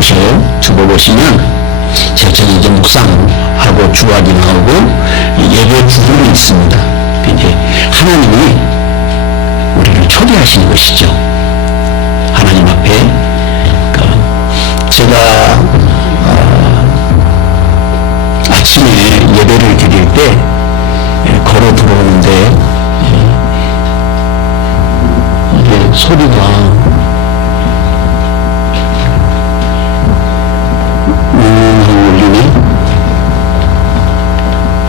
들어보셔요. 들어보시면 제가 이제 묵상하고 주하기 나오고 예배 구분이 있습니다. 이제 하나님이 우리를 초대하시는 것이죠. 하나님 앞에. 제가 아침에 예배를 드릴 때 걸어 들어오는데 이게 소리가 울리네.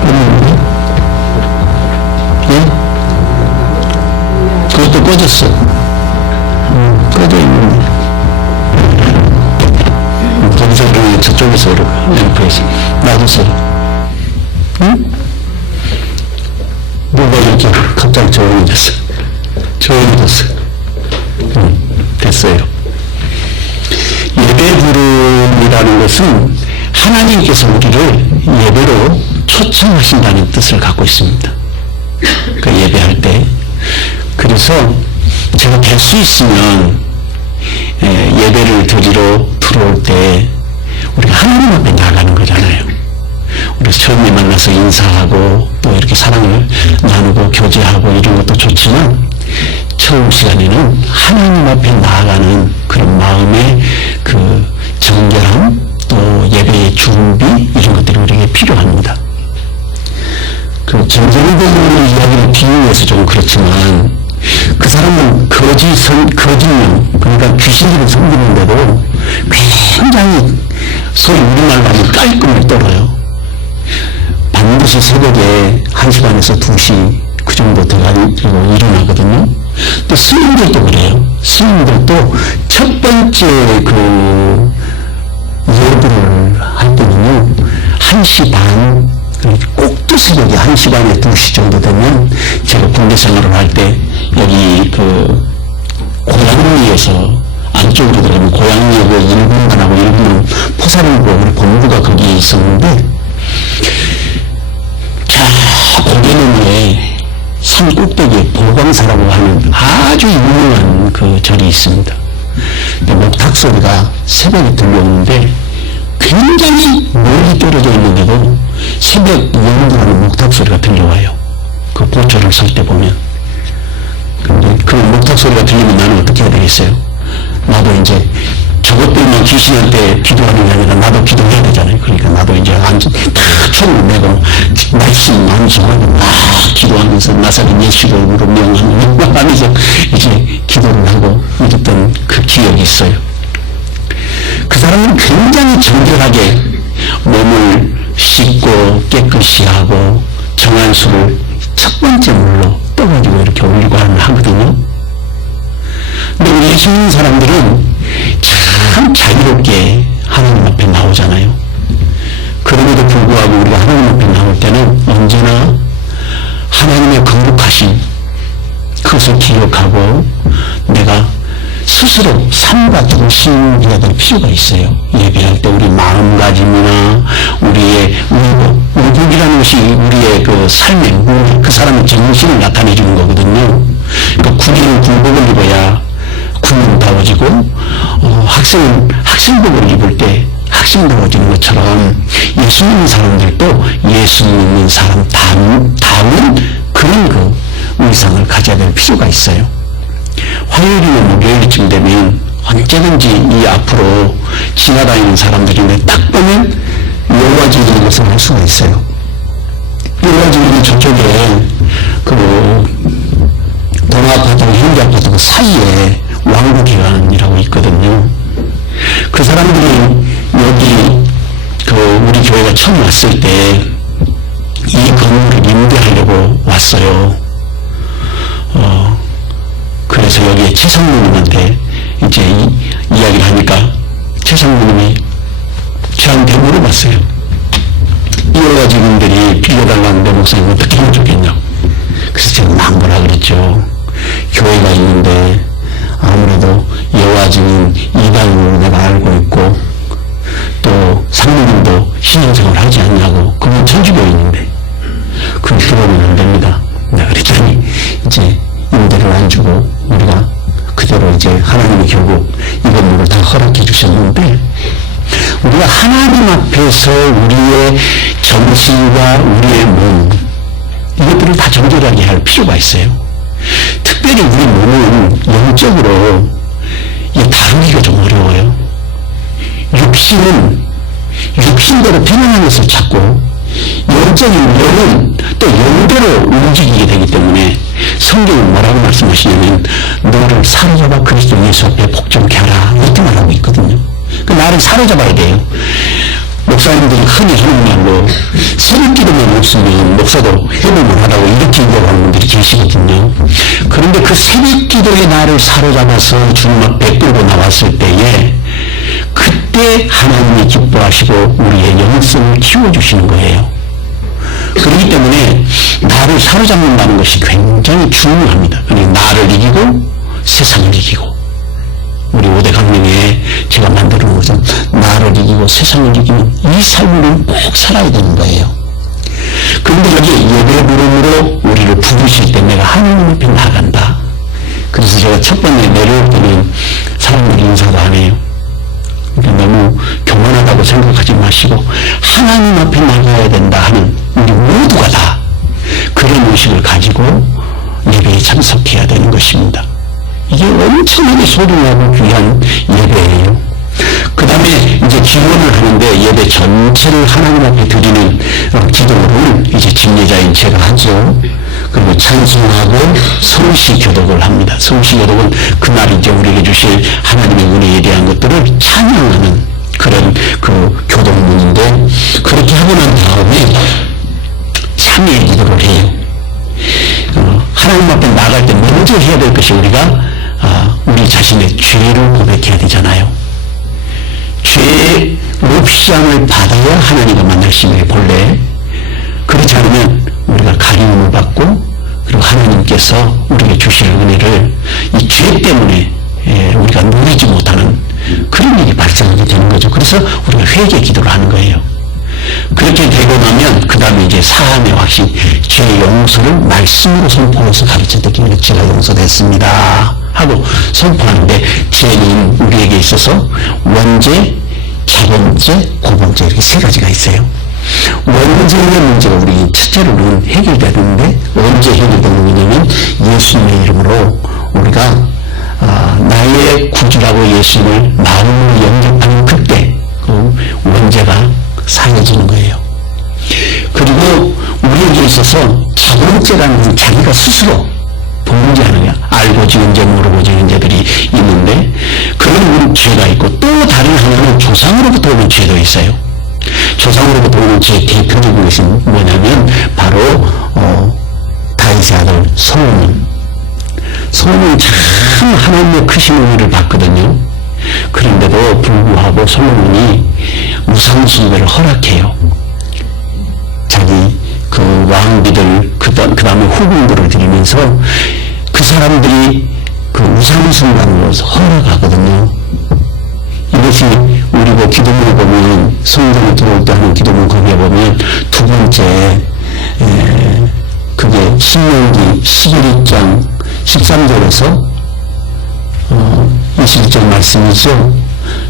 끊었네. 예? 그것도 꺼졌어. 꺼져 있는데. 거기서 그러면 저쪽에서 램프에서 놔두세요. 응? 뭐가 이렇게 갑자기 조용해졌어. 조용해졌어. 됐어요. 예배 부름이라는 것은 하나님께서 우리를 예배로 초청하신다는 뜻을 갖고 있습니다. 그 예배할 때. 그래서 제가 될 수 있으면 예배를 드리러 들어올 때 우리가 하나님 앞에 나가는 거잖아요. 우리가 처음에 만나서 인사하고 또 이렇게 사랑을 나누고 교제하고 이런 것도 좋지만 처음 시간에는 하나님 앞에 나아가는 그런 마음의 그 정결함 또 예배의 준비 이런 것들이 우리에게 필요합니다. 그 김정일의 이야기를 비유해서 좀 그렇지만 그 사람은 거짓명 그러니까 귀신들을 섬기는데도 굉장히 소위 우리말로 하면 깔끔을 떨어요. 반드시 새벽에 1시 반에서 2시 그 정도 돼가지고 일어나거든요. 또 스님들도 그래요. 스님들도 첫 번째 그 예불을 할 때는요 1시 반 꼭두 새벽에 1시 반에 2시 정도 되면 제가 군대 생활을 할 때 여기 그 고양리에서 안쪽으로 들어가면 고양리하고 1분간하고 1분은 포사령부 우리 본부가 거기에 있었는데 저 고개너머에 산 꼭대기에 보광사라고 하는 아주 유명한 그 절이 있습니다. 목탁 소리가 새벽에 들려오는데 굉장히 멀리 떨어져 있는데도 새벽 0분하는 목탁 소리가 들려와요. 그 보초를 설 때 보면. 근데 그 목탁 소리가 들리면 나는 어떻게 해야 되겠어요? 나도 이제 저것 때문에 귀신한테 기도하는 게 아니라 나도 기도해야 되잖아요. 그러니까 나도 이제 다 총을 메고 말씀 암송하고 막 기도하면서 나사렛 예수를 명하는 하면서 이제 기도를 하고 이랬던 그 기억이 있어요. 그 사람은 굉장히 정결하게 몸을 씻고 깨끗이 하고 정한 수를 첫 번째 물로 떠가지고 이렇게 올리고 하거든요. 근데 우리 예수 믿는 사람들은 참 자유롭게 하나님 앞에 나오잖아요. 그럼에도 불구하고 우리가 하나님 앞에 나올 때는 언제나 하나님의 거룩하심 그것을 기억하고 내가 스스로 삶과 중심해야 될 필요가 있어요. 예배할 때 우리 마음가짐이나 우리의 의복이라는 것이 우리의 그 삶의 그 사람의 정신을 나타내 주는 거거든요. 그러니까 군인은 군복을 입어야 군인다워지고 학생은 학생복을 입을 때 학생다워지는 것처럼 예수 믿는 사람들도 예수 믿는 사람다운 그런 그 의상을 가져야 될 필요가 있어요. 화요일이나 목요일쯤 되면 언제든지 이 앞으로 지나다니는 사람들인데 딱 보면 여호와주의 것을 할 수가 있어요. 여호와주의 저쪽에 그 동아파트와 현대아파트 그 사이에 왕국기관이라고 있거든요. 그 사람들이 여기 그 우리 교회가 처음 왔을 때 이 건물을 임대하려고 왔어요. 그래서 여기에 최성모님한테 이제 이야기를 하니까 최성모님이 저한테 물어봤어요. 이어가지분들이 빌려달라는데 목사님 어떻게 하면 좋겠냐고. 그래서 제가 막 뭐라 그랬죠. 교회가 있는데 아무래도 여호와 증인 이방인으로 내가 알고 있고 또 상무님도 신앙생활 하지 않냐고. 그건 천주교인인데 그럼 들어오면 안 됩니다. 내가 그랬더니 이제 임대를 안 주고 우리가 그대로 이제 하나님이 결국 이 건물을 다 허락해 주셨는데 우리가 하나님 앞에서 우리의 정신과 우리의 몸, 이것들을 다 정결하게 할 필요가 있어요. 특별히 우리 몸은 영적으로 다루기가 좀 어려워요. 육신은 육신대로 변하는 것을 찾고, 영적인 영은 또 영대로 움직이게 되기 때문에 성경은 뭐라고 말씀하시냐면 너를 사로잡아 그리스도 예수 앞에 복종케 하라, 이렇게 말하고 있거든요. 그 나를 사로잡아야 돼요. 목사님들이 흔히 하는 말로 새벽 기도만 없으면 목사도 회복을 하라고 이렇게 얘기하는 분들이 계시거든요. 그런데 그 새벽 기도에 나를 사로잡아서 주님 앞에 끌고 나왔을 때에 그때 하나님이 기뻐하시고 우리의 영성을 키워주시는 거예요. 그렇기 때문에 나를 사로잡는다는 것이 굉장히 중요합니다. 그러니까 나를 이기고 세상을 이기고, 우리 5대 강령에 제가 만들어 놓은 것은 나를 이기고 세상을 이기는 이 삶을 꼭 살아야 되는 거예요. 그런데 여기 예배 부름으로 우리를 부르실 때 내가 하나님 앞에 나간다. 그래서 제가 첫 번째 내려올 때는 사람들 인사도 안 해요. 그러니까 너무 교만하다고 생각하지 마시고 하나님 앞에 나가야 된다 하는 우리 모두가 다 그런 의식을 가지고 예배에 참석해야 되는 것입니다. 이게 엄청나게 소중하고 귀한 예배예요. 그 다음에 이제 기원을 하는데 예배 전체를 하나님 앞에 드리는 기도를 이제 집례자인 제가 하죠. 그리고 찬송하고 성시 교독을 합니다. 성시 교독은 그날 이제 우리에게 주실 하나님의 은혜에 대한 것들을 찬양하는 그런 그 교독문인데, 그렇게 하고 난 다음에 참회 기도를 해요. 하나님 앞에 나갈 때 먼저 해야 될 것이 우리 자신의 죄를 고백해야 되잖아요. 죄의 옵션을 받아야 하나님과 만나심의 본래. 그렇지 않으면 우리가 가리움을 받고, 그리고 하나님께서 우리에게 주실 은혜를 이 죄 때문에 우리가 누리지 못하는 그런 일이 발생하게 되는 거죠. 그래서 우리가 회개 기도를 하는 거예요. 그렇게 되고 나면 그 다음에 이제 사함의 확신, 죄 용서를 말씀으로 선포해서 가르쳐드리면 제가 용서됐습니다 하고 선포하는데, 죄는 우리에게 있어서 원죄, 자범죄, 고범죄 이렇게 세 가지가 있어요. 원죄의 문제가 우리 첫째로는 해결되는데, 언제 해결되는 거냐면 예수님의 이름으로 우리가 나의 구주라고 예수님을 마음으로 영접하는 그때 그 원죄가 사해지는 거예요. 그리고 우리에게 있어서 자범죄라는 건 자기가 스스로 범죄하는 거야. 알고 지은 죄 모르고 지은 죄들이 있는데, 그런 죄가 있고, 또 다른 하나는 조상으로부터 오는 죄도 있어요. 조상으로부터 오는 죄의 대표적인 것이 뭐냐면 바로 다윗의 아들 솔로몬이 참 하나님의 크신 은혜를 받거든요. 그런데도 불구하고 솔로몬이 우상숭배를 허락해요. 자기 그 왕비들 그 다음에 후궁들을 드리면서 그 사람들이 그 우상숭배를 허락하거든요. 이것이 우리 그 기도문을 보면, 성전에 들어올 때 하는 기도문 거기에 보면 두 번째 그게 신명기 11장 13절에서 21절 말씀이죠.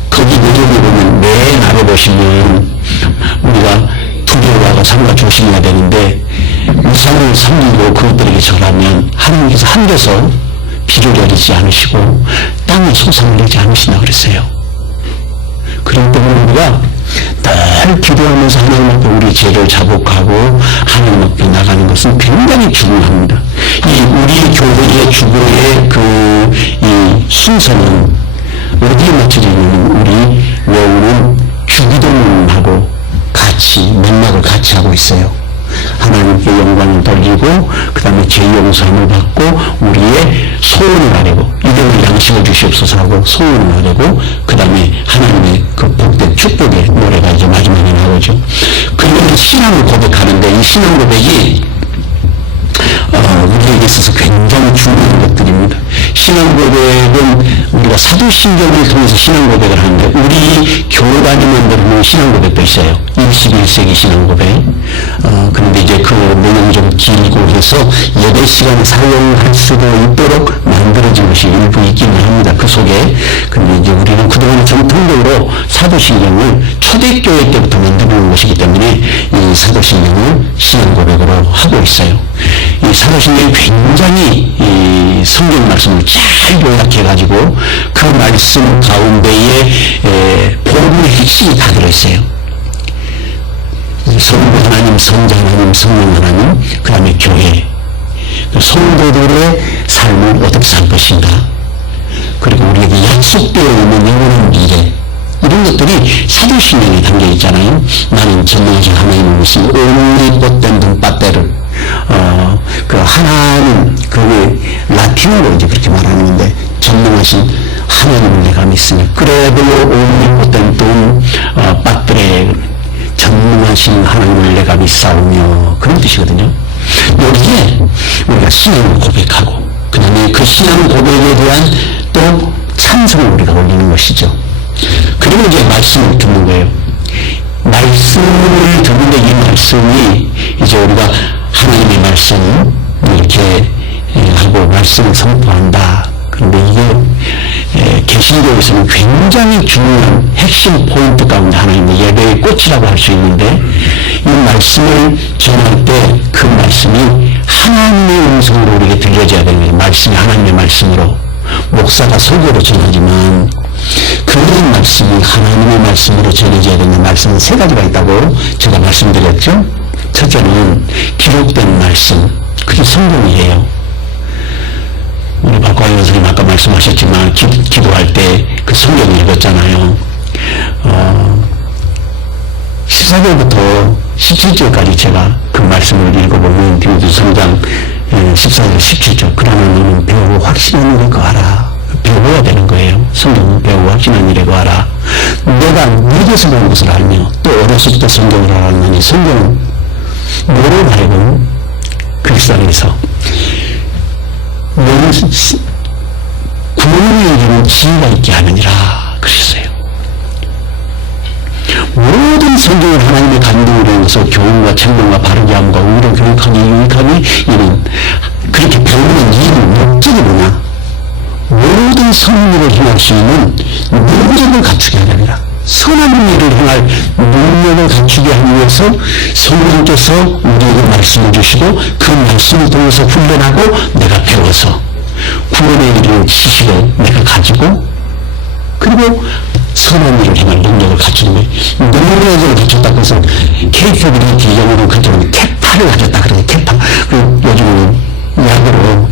거기 내용에 보면 맨 아래 보시면 우리가 두려워하고 삼가 조심해야 되는데, 우상을 섬기고 그것들에게 절하면 하나님께서 한겨서 비를 내리지 않으시고 땅에 소상을 내지 않으시나 그랬어요. 그렇기 때문에 우리가 늘 기도하면서 하나님 앞에 우리 죄를 자복하고 하나님 앞에 나가는 것은 굉장히 중요합니다. 우리 교회의 주보의 이 순서는 어디에 맞춰져 있냐면 우리 외우는 주기도문하고 같이 맥락을 같이 하고 있어요. 하나님께 영광을 돌리고, 그 다음에 죄 용서함을 받고, 우리의 소원을 아뢰고, 이대로 양식을 주시옵소서 하고 소원을 아뢰고, 그 다음에 하나님의 그 복된 축복의 노래가 이제 마지막에 나오죠. 그리고 신앙을 고백하는데, 이 신앙 고백이 우리에게 있어서 굉장히 중요한 것들입니다. 신앙 고백은 우리가 사도신경을 통해서 신앙 고백을 하는데, 우리 교단이 만들어놓은 신앙 고백도 있어요. 21세기 신앙 고백. 그런데 이제 그 내용이 좀 길고 해서 예배 시간에 사용할 수도 있도록 만들어진 것이 일부 있기는 합니다. 그 속에. 근데 이제 우리는 그동안 전통적으로 사도신경을 초대교회 때부터 만들어놓은 것이기 때문에 이 사도신경을 신앙 고백으로 하고 있어요. 이 사도신경이 굉장히 이 성경 말씀을 잘 요약해가지고 그 말씀 가운데에 복음의 핵심이 다 들어있어요. 성부 하나님, 성자 하나님, 성령 하나님, 그 다음에 교회, 성도들의 삶을 어떻게 살 것인가, 그리고 우리에게 약속되어 있는 영원한 미래, 이런 것들이 사도신경에 담겨 있잖아요. 나는 전능하신 하나님을 믿으신 오므리봇된 눈밭대를 그 하나님, 그게 라틴어로 이제 그렇게 말하는 건데, 전능하신 하나님을 내가 믿으니 그래도 오므리봇된 눈밭들에 전능하신 하나님을 내가 믿사오며, 그런 뜻이거든요. 여기에 우리가 신앙을 고백하고 그 다음에 그 신앙 고백에 대한 또 찬송을 우리가 올리는 것이죠. 그리고 이제 말씀을 듣는 거예요. 말씀을 듣는데 이 말씀이 이제 우리가 하나님의 말씀 이렇게 하고 말씀을 선포한다. 그런데 이게 개신교에서는 굉장히 중요한 핵심 포인트 가운데 하나인데 예배의 꽃이라고 할 수 있는데, 이 말씀을 전할 때 그 말씀이 하나님의 음성으로 우리에게 들려져야 되는 거예요. 말씀이 하나님의 말씀으로, 목사가 설교로 전하지만 그 말씀이 하나님의 말씀으로 전해져야 되는 말씀은 세 가지가 있다고 제가 말씀드렸죠. 첫째는 기록된 말씀, 그게 성경이에요. 우리 박광희 선생님 아까 말씀하셨지만 기도할 때 그 성경 읽었잖아요. 14절부터 17절까지 제가 그 말씀을 읽어보면 디모데후서 3장 14절 17절 그러나 너는 배우고 확신한 일에 거하라. 배워야 되는 거예요. 성경은 배우고 확신한 일에 거하라. 내가 네게서 본 것을 알며 또 어렸을 때 성경을 알았느니 성경은 너로 하여금 그리스도에서 너는 구원에 이르는 지혜가 있게 하느니라 그랬어요. 모든 성경을 하나님의 감동으로 인해서 교훈과 책망과 바르게 함과 의로 교육하기 유익하니 이는 그렇게 배우는 이유는 목적이 뭐냐? 모든 선한 일을 행할 수 있는 능력을 갖추게 하느니라. 선한 일을 행할 능력을 갖추게 하기 위해서 성령께서 우리에게 말씀을 주시고 그 말씀을 통해서 훈련하고 내가 배워서 구원에 이르는 지식을 내가 가지고 그리고 선한 일을 행할 능력을 갖추는 거예요. 능력을 갖췄다고 해서 케이퍼빌리티 영어로 그렇게 하면 캐파를 가졌다 그래요. 캐파. 요즘은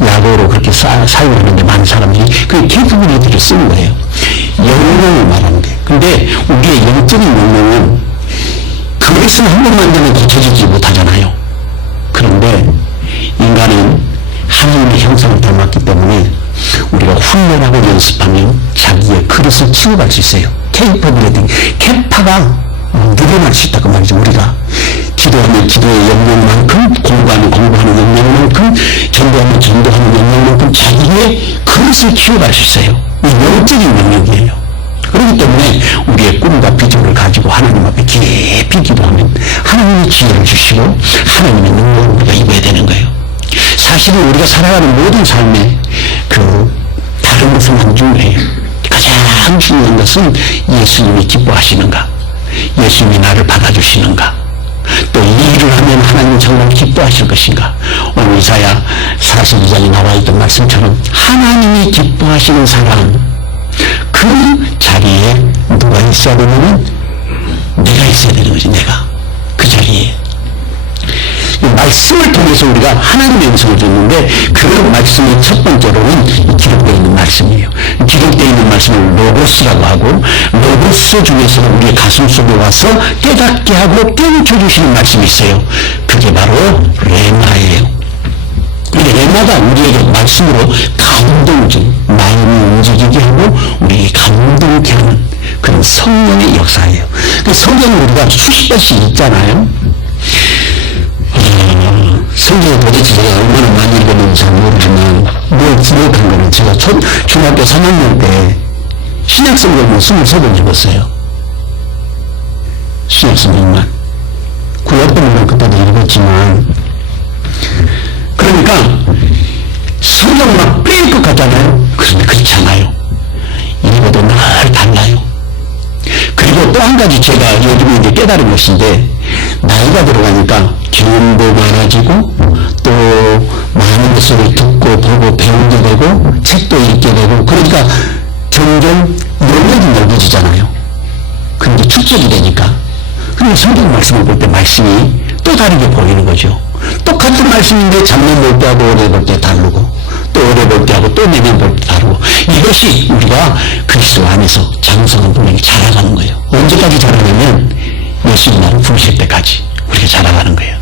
약어로 그렇게 사용하는데 많은 사람들이 그 케이퍼빌리티를 쓰는 거예요. 영역을 말하는 거예요. 근데 우리의 영적인 영역은 그것은 한 번만 되면 고쳐지지 못하잖아요. 그런데 인간은 하나님의 형상을 닮았기 때문에 우리가 훈련하고 연습하면 자기의 그릇을 치워갈 수 있어요. 케이퍼빌리티, 캐파가 늘어날 수 있다고 말이죠. 우리가 기도하면 기도의 영역만큼, 공부하면 공부하는 영역만큼, 전도하면 전도하는 영역만큼 자기의 그릇을 키워갈 수 있어요. 이 영적인 영역이에요. 그렇기 때문에 우리의 꿈과 비전을 가지고 하나님 앞에 깊이 기도하면 하나님의 지혜를 주시고 하나님의 능력을 우리가 입어야 되는 거예요. 사실은 우리가 살아가는 모든 삶에 다른 것은 안 중요해요. 가장 중요한 것은 예수님이 기뻐하시는가, 예수님이 나를 받아주시는가, 또 이 일을 하면 하나님은 정말 기뻐하실 것인가. 오늘 이사야 42장에 나와있던 말씀처럼 하나님이 기뻐하시는 사람, 그 자리에 누가 있어야 되냐면 내가 있어야 되는 거지. 내가 그 자리에 말씀을 통해서 우리가 하나님의 음성을 듣는데 그 말씀의 첫 번째로는 기록되어 있는 말씀이에요. 기록되어 있는 말씀을 로고스라고 하고, 로고스 중에서 우리의 가슴 속에 와서 깨닫게 하고 깨우쳐 주시는 말씀이 있어요. 그게 바로 레마예요. 근데 레마가 우리에게 말씀으로 감동을, 마음이 움직이게 하고 우리에게 감동케 하는 그런 성령의 역사예요. 그 성경을 우리가 수십 번씩 읽잖아요. 성경을 도대체 제가 얼마나 많이 읽었는지 잘 모르지만 뭘 기록한 거는 제가 중학교 3학년 때 신약성경을 23번 읽었어요. 신약성경만. 구약성경은 그때도 읽었지만, 그러니까 성경을 막 빼일 것 같잖아요. 그런데 그렇지 않아요. 또 한 가지 제가 요즘에 이제 깨달은 것인데, 나이가 들어가니까 경험도 많아지고, 또 많은 것을 듣고 보고 배우게 되고, 책도 읽게 되고, 그러니까 점점 영역이 넓어지잖아요. 근데 축적이 되니까. 그리고 성경 말씀을 볼 때 말씀이 또 다르게 보이는 거죠. 똑같은 말씀인데 작년 볼 때하고 올해 볼 때 다르고, 또 올해 볼 때하고 또 내년 볼 때 다르고, 이것이 우리가 그리스도 안에서 장성한 분명히 자라가는 거예요. 언제까지 자라냐면 예수님 나를 부르실 때까지 우리가 자라가는 거예요.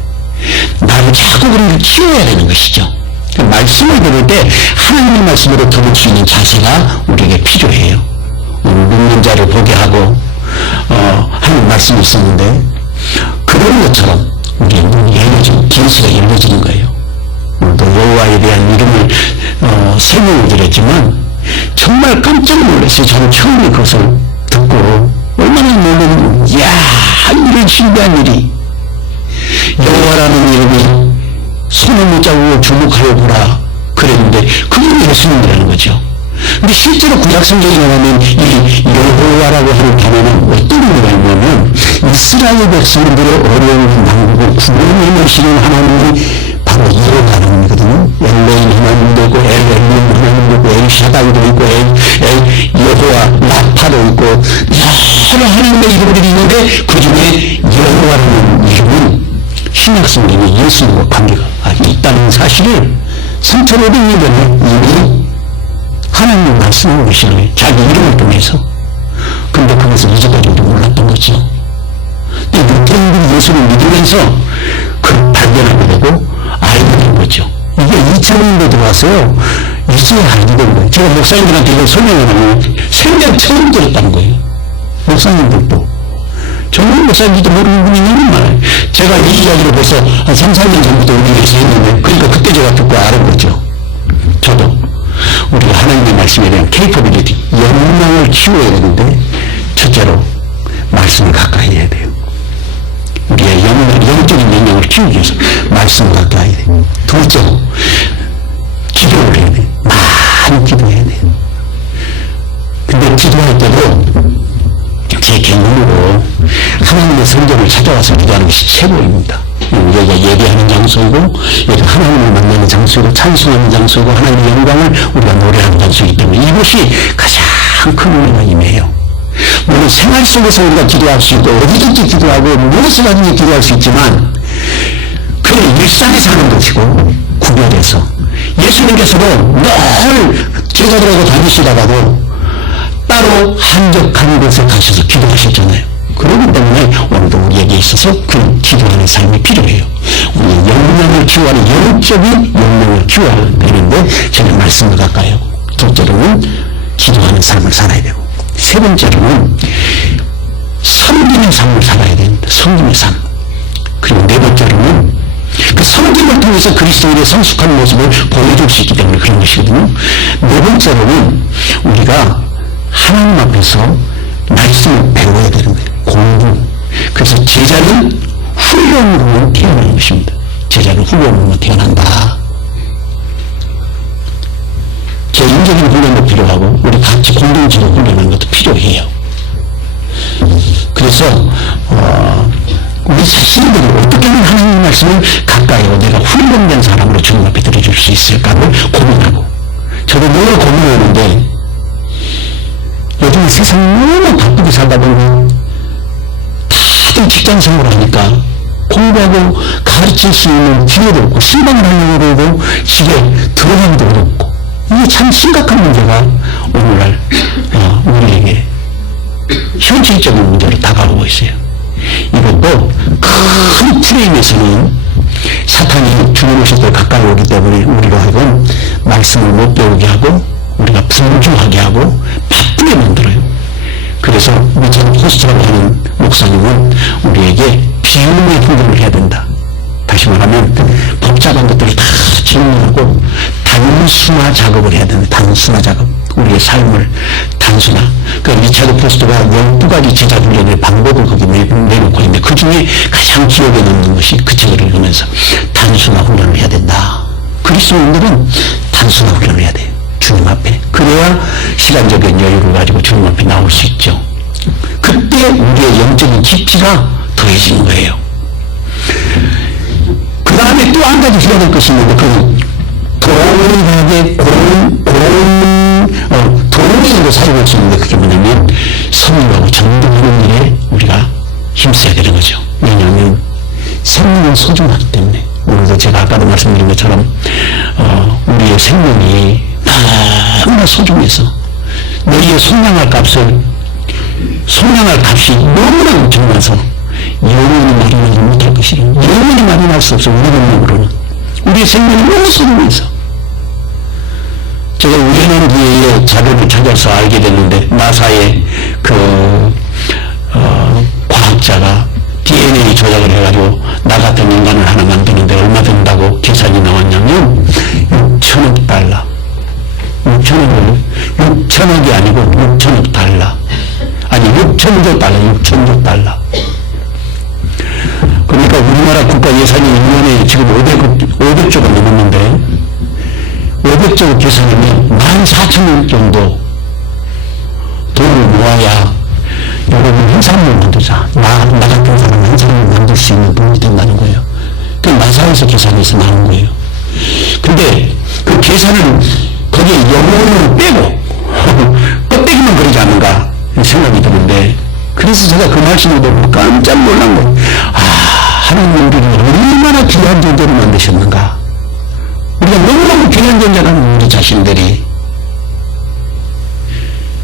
나를 자꾸 우리를 키워야 되는 것이죠. 그 말씀을 들을 때 하나님의 말씀으로 들을 수 있는 자세가 우리에게 필요해요. 오늘 묵는 자를 보게 하고 하는 말씀이 있었는데, 그런 것처럼 우리의 눈이 열려지고 길수가 열려지는 거예요. 오늘도 여호와에 대한 이름을 설명을 드렸지만 정말 깜짝 놀랐어요. 저는 처음에 그것을 듣고 얼마나 놀랐는지, 이야, 이런 신비한 일이, 여호와라는 이름이 손을 못 잡고 주목하여 보라 그랬는데 그게 예수님이라는 거죠. 근데 실제로 구약 성경에 나오면 이 여호와라고 하는 단어는 어떤 의미가 있냐면, 이스라엘 백성들의 어려운 난국을 구원해 내시는 하나님이 바로 여호와라는 의미거든요. 엘레인 하나님도 있고, 엘엘림 하나님도 있고, 엘샤다이도 있고, 여호와 라파도 있고, 여러 하나님의 이름들이 있는데 그 중에 여호와라는 이름은 신약 성경에 예수님과 관계가 있다는 사실을 3,500년 전에 이미 하나님 말씀하고 계시는 거예요. 자기 이름을 통해서. 근데 그것을 이제까지 우리 몰랐던 거죠. 근데 유태인들이 예수를 믿으면서 그걸 발견하게 되고 알게 된 거죠. 이게 2000년대 들어왔어요. 이제 알게 된 거예요. 제가 목사님들한테 이걸 설명하면 생전 처음 들었다는 거예요. 목사님들도. 정말 목사님들도 모르는 분이 너무 많아요. 제가 이 이야기를 벌써 한 3, 4년 전부터 우리 교회에서 했는데, 그러니까 그때 제가 듣고 알은 거죠. 저도 우리가 하나님의 말씀에 대한 케이퍼빌리티, 역량을 키워야 되는데, 첫째로 말씀을 가까이 해야 돼요. 우리의 영적인 역량을 키우기 위해서 말씀을 가까이 해야 돼요. 둘째로 기도를 해야 돼요. 많이 기도해야 돼요. 근데 기도할 때도 제 경험으로 하나님의 성전을 찾아와서 기도하는 것이 최고입니다. 여기가 예배하는 장소이고, 여기 하나님을 만나는 장소이고, 찬송하는 장소이고, 하나님의 영광을 우리가 노래하는 장소이기 때문에 이것이 가장 큰 은혜가 임해요. 물론 생활 속에서 우리가 기도할 수 있고, 어디든지 기도하고, 무엇을 하든지 기도할 수 있지만, 그건 일상에 사는 것이고, 구별해서. 예수님께서도 늘 제자들하고 다니시다가도 따로 한적한 곳에 가셔서 기도하셨잖아요. 그러기 때문에 오늘도 우리에게 있어서 그 기도하는 삶이 필요해요. 우리 영령을 키워하는 영적인 영령을 키워야 되는데, 저는 말씀을 가까이 하고, 둘째로는 기도하는 삶을 살아야 되고, 세 번째로는 섬기는 삶을 살아야 됩니다. 섬김의 삶. 그리고 네 번째로는 그 섬김을 통해서 그리스도인의 성숙한 모습을 보여줄 수 있기 때문에 그런 것이거든요. 네 번째로는 우리가 하나님 앞에서 말씀을 배워야 되는 거예요. 공부. 그래서 제자는 훈련으로만 태어나는 것입니다. 제자는 훈련으로만 태어난다. 개인적인 훈련도 필요하고 우리 같이 공동체로 훈련하는 것도 필요해요. 그래서 우리 자신들이 어떻게 하면 하나님 말씀을 가까이 하고 내가 훈련된 사람으로 주님 앞에 드려줄 수 있을까를 고민하고, 저도 늘 고민하는데 요즘 세상이 너무 바쁘게 살다 보면 다들 직장 생활을 하니까 공부하고 가르칠 수 있는 기회도 없고, 신방을 하려고 해도 집에 들어가기도 어렵고, 이게 참 심각한 문제가 오늘날 우리에게 현실적인 문제로 다가오고 있어요. 이것도 큰 프레임에서는 사탄이 주님 오실 때 가까이 오기 때문에 우리로 하여금 말씀을 못 배우게 하고, 우리가 분주하게 하고 바쁘게 만들어요. 그래서 미천 호스트라고 하는 목사님은 우리에게 비움의 훈련을 해야 된다. 다시 말하면 복잡한 것들을 다 정리하고 단순화 작업을 해야 된다. 단순화 작업. 우리의 삶을 단순화. 그 리차드 포스트가 12가지 제자 훈련의 방법을 거기 내놓고 있는데, 그 중에 가장 기억에 남는 것이 그 책을 읽으면서 단순화 훈련을 해야 된다. 그리스도인들은 단순화 훈련을 해야 돼요. 주님 앞에. 그래야 시간적인 여유를 가지고 주님 앞에 나올 수 있죠. 그 그때 우리의 영적인 깊이가 더해지는 거예요. 그 다음에 또 한 가지 해야 될 것이 있는데, 그건 도움으로 사용할 수 있는데, 그게 뭐냐면 성령하고 전도하는 일에 우리가 힘써야 되는 거죠. 왜냐하면 생명은 소중하기 때문에. 오늘도 제가 아까도 말씀드린 것처럼 우리의 생명이 너무나 소중해서 너희의 속량할 값이 너무나 엄청나서 영원히 마련하지 못할 것이라. 영원히 마련할 수 없어. 우리 능력으로는. 우리의 생명이 너무 소중해서. 제가 우연한 기회에 자료를 찾아서 알게 됐는데, 나사의 과학자가 DNA 조작을 해가지고 나 같은 인간을 하나 만드는데 얼마 든다고 계산이 나왔냐면 6천억 달러. 6천억이 아니고 6천억 달러. 아니 6천조 달러. 6천조 달러. 그러니까 우리나라 국가 예산이 1년에 지금 500조가 넘었는데 500조 계산하면 14,000원 정도 돈을 모아야 여러분 현상을 만들자. 나 같은 사람 현상을 만들 수 있는 돈이 된다는 거예요. 그 나사에서 계산해서 나온 거예요. 근데 그 계산을 거기에 영혼을 빼고 껍데기만 그러지 않는가 생각이 드는데, 그래서 제가 그 말씀을 보고 깜짝 놀란 거예요. 하나님 우리를 얼마나 귀한 존재로 만드셨는가. 우리가 너무너무 귀한 존재라는 우리 자신들이.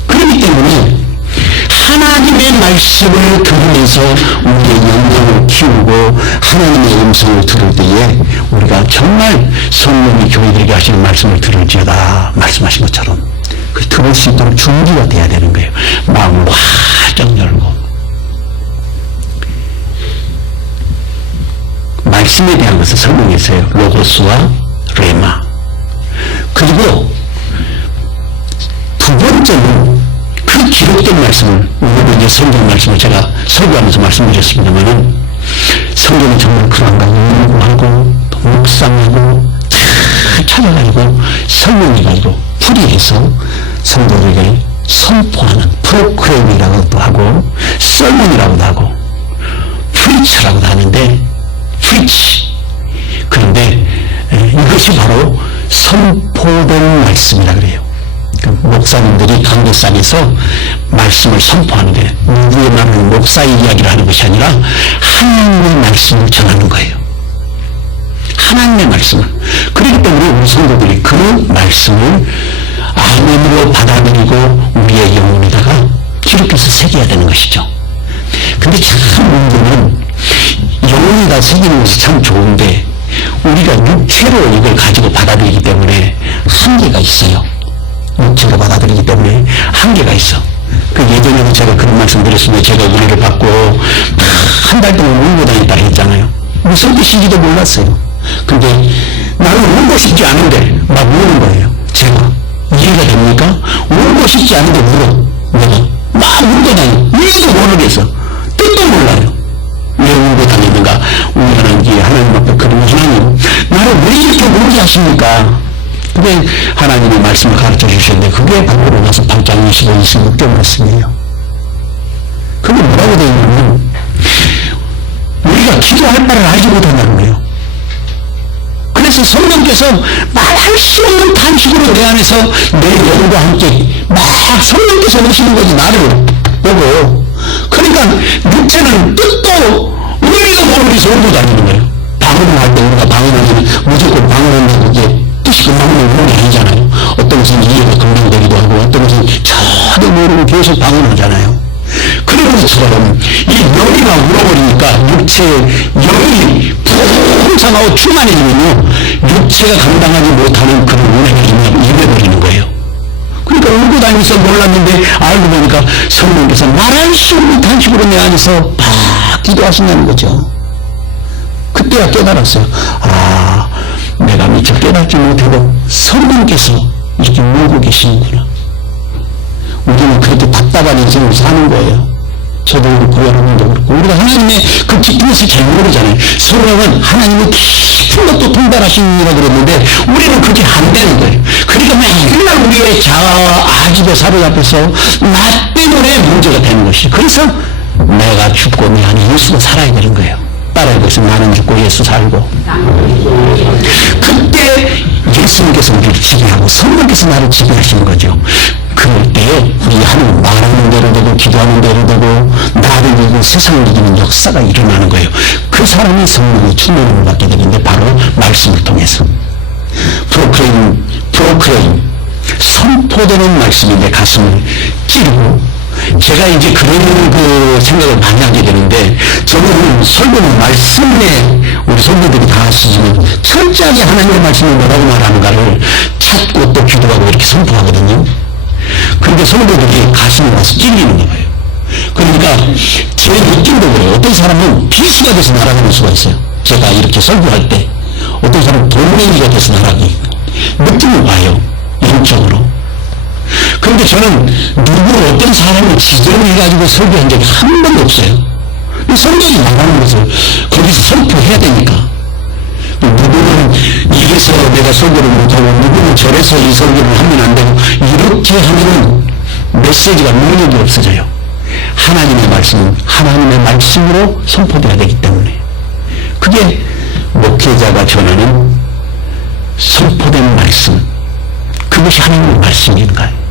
그렇기 때문에 하나님의 말씀을 들으면서 우리의 영성을 키우고 하나님의 음성을 들을 때에 우리가 정말 성령이 교회들에게 하시는 말씀을 들을지어다 말씀하신 것처럼 그 들을 수 있도록 준비가 돼야 되는 거예요. 마음을 활짝 열고. 말씀에 대한 것을 설명했어요. 로고스와 레마. 그리고 두 번째는 그 기록된 말씀을, 오늘 이제 성경 말씀을 제가 설교하면서 말씀드렸습니다만은, 성경은 정말 그런가 연구하고 묵상하고 잘 찾아가지고 설명해가지고 풀이해서 성도들에게 선포하는 프로크레임이라고도 하고 설문이라고도 하고 프리치라고도 하는데, 프리치. 그런데 이것이 바로 선포된 말씀이라 그래요. 목사님들이 강대상에서 말씀을 선포하는데, 누구의 말을 목사의 이야기를 하는 것이 아니라 하나님의 말씀을 전하는 거예요. 하나님의 말씀을. 그렇기 때문에 우리 성도들이 그 말씀을 아멘으로 받아들이고 우리의 영혼에다가 기록해서 새겨야 되는 것이죠. 근데 참 문제는 영혼에다 새기는 것이 참 좋은데 우리가 육체로 이걸 가지고 받아들이기 때문에 한계가 있어요. 육체로 받아들이기 때문에 한계가 있어. 그 예전에도 제가 그런 말씀 드렸습니다. 제가 은혜를 받고 한 달 동안 울고 다녔다 했잖아요. 무슨 뜻인지도 몰랐어요. 근데 나는 울고 싶지 않은데 막 우는 거예요. 제가 이해가 됩니까? 울고 싶지 않은데 울어. 내가 막 울고 다녀. 이유도 모르겠어. 뜻도 몰라요. 왜 울고 다니는가? 우리는 이제 하나님 앞에 그런 하나님, 나를 왜 이렇게 울게 하십니까? 그게 하나님의 말씀을 가르쳐 주셨는데, 그게 바로 로마서 8장 25, 26절 말씀이에요. 그게 뭐라고 되어 있냐면, 우리가 기도할 바를 알지 못한다는 거예요. 그래서 성령께서 말할 수 없는 탄식으로 내 안에서 내 영과 함께 막 성령께서 오시는 거지, 나를 보고. 그러니까 육체는 뜻도 의미도 모르면서 울고 다니는 거예요. 방언을 할 때 우리가 방언하면 무조건 방언한다고 이제 뜻이 금방 오는 게 아니잖아요. 어떤 것은 이해가 금방 되기도 하고, 어떤 것은 전혀 모르고 계속 방언하잖아요. 그런 것처럼 이 영이가 울어버리니까 육체의 영이 풍성하고 충만해지면요, 육체가 감당하지 못하는 그런 은혜가 임해버리는 거예요. 그러니까 울고 다니면서 몰랐는데 알고 보니까 성령께서 말할 수 없는 탄식으로 내 안에서 막 기도하신다는 거죠. 그때야 깨달았어요. 아, 내가 미처 깨닫지 못해도 성령께서 이렇게 울고 계시는구나. 우리는 그렇게 답답한 인생을 사는 거예요. 저도 그렇고 여러분도 그렇고 우리가 하나님의 그 깊은 것을 잘 모르잖아요. 서로는 하나님의 깊은 것도 통달하시니라 그랬는데 우리는 그게 안 되는 거예요. 그러니까 맨날 우리의 아집에 사로잡혀서 나 때문에 문제가 되는 것이. 그래서 내가 죽고 내 안에 예수가 살아야 되는 거예요. 따라해보세요. 나는 죽고 예수 살고. 그때 예수님께서 우리를 지배하고 성령께서 나를 지배하시는 거죠. 그럴 때에 우리 하나님 말하는 대로 되고 기도하는 대로 되고 나를 이기고 세상을 이기는 역사가 일어나는 거예요. 그 사람이 성령의 충만함을 받게 되는데 바로 말씀을 통해서 프로크레임 선포되는 말씀이 내 가슴을 찌르고 제가 이제 그런 그 생각을 많이 하게 되는데 저는 설교는 말씀에 우리 선배들이 다 하시지만 철저하게 하나님의 말씀이 뭐라고 말하는가를 찾고 또 기도하고 이렇게 선포하거든요. 그런데 성도들이 가슴에 와서 찔리는 거예요. 그러니까 제 느낌도 그래요. 어떤 사람은 비수가 돼서 날아가는 수가 있어요. 제가 이렇게 설교할 때 어떤 사람은 돌멩이가 돼서 날아가기 느낌이 와요. 영적으로. 그런데 저는 어떤 사람을 지정을 해가지고 설교한 적이 한 번도 없어요. 성경이 말하는 것을 거기서 선포해야 되니까. 누구는 이래서 내가 설교를 못하고 누구는 저래서 이 설교를 하면 안 되고 이렇게 하면은 메시지가 능력이 없어져요. 하나님의 말씀은 하나님의 말씀으로 선포돼야 되기 때문에 그게 목회자가 전하는 선포된 말씀, 그것이 하나님의 말씀인가요?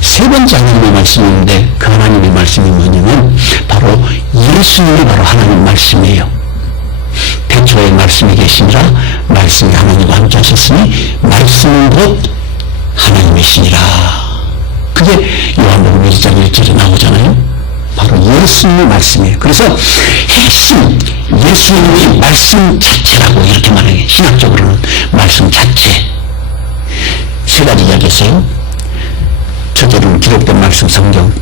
세 번째 하나님의 말씀인데 그 하나님의 말씀이 뭐냐면 바로 예수님이 바로 하나님의 말씀이에요. 태초에 말씀이 계시니라 말씀이 하나님과 함께 하셨으니 말씀은 곧 하나님이시니라. 그게 요한복음 1장 1절에 나오잖아요. 바로 예수님의 말씀이에요. 그래서 핵심 예수님이 말씀 자체라고 이렇게 말해요. 신학적으로는 말씀 자체. 세 가지 이야기했어요. 첫째로는 기록된 말씀 성경,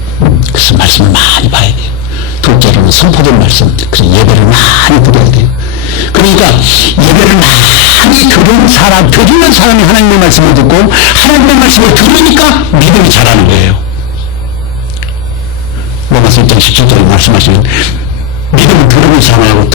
그래서 말씀을 많이 봐야 돼요. 둘째로는 선포된 말씀, 그래서 예배를 많이 드려야 돼요. 그러니까 예배를 많이 드리는 사람이 하나님의 말씀을 듣고 하나님의 말씀을 들으니까 믿음이 자라는 거예요. 로마서 1장 17절에 말씀하시는 믿음은 들으면 자라고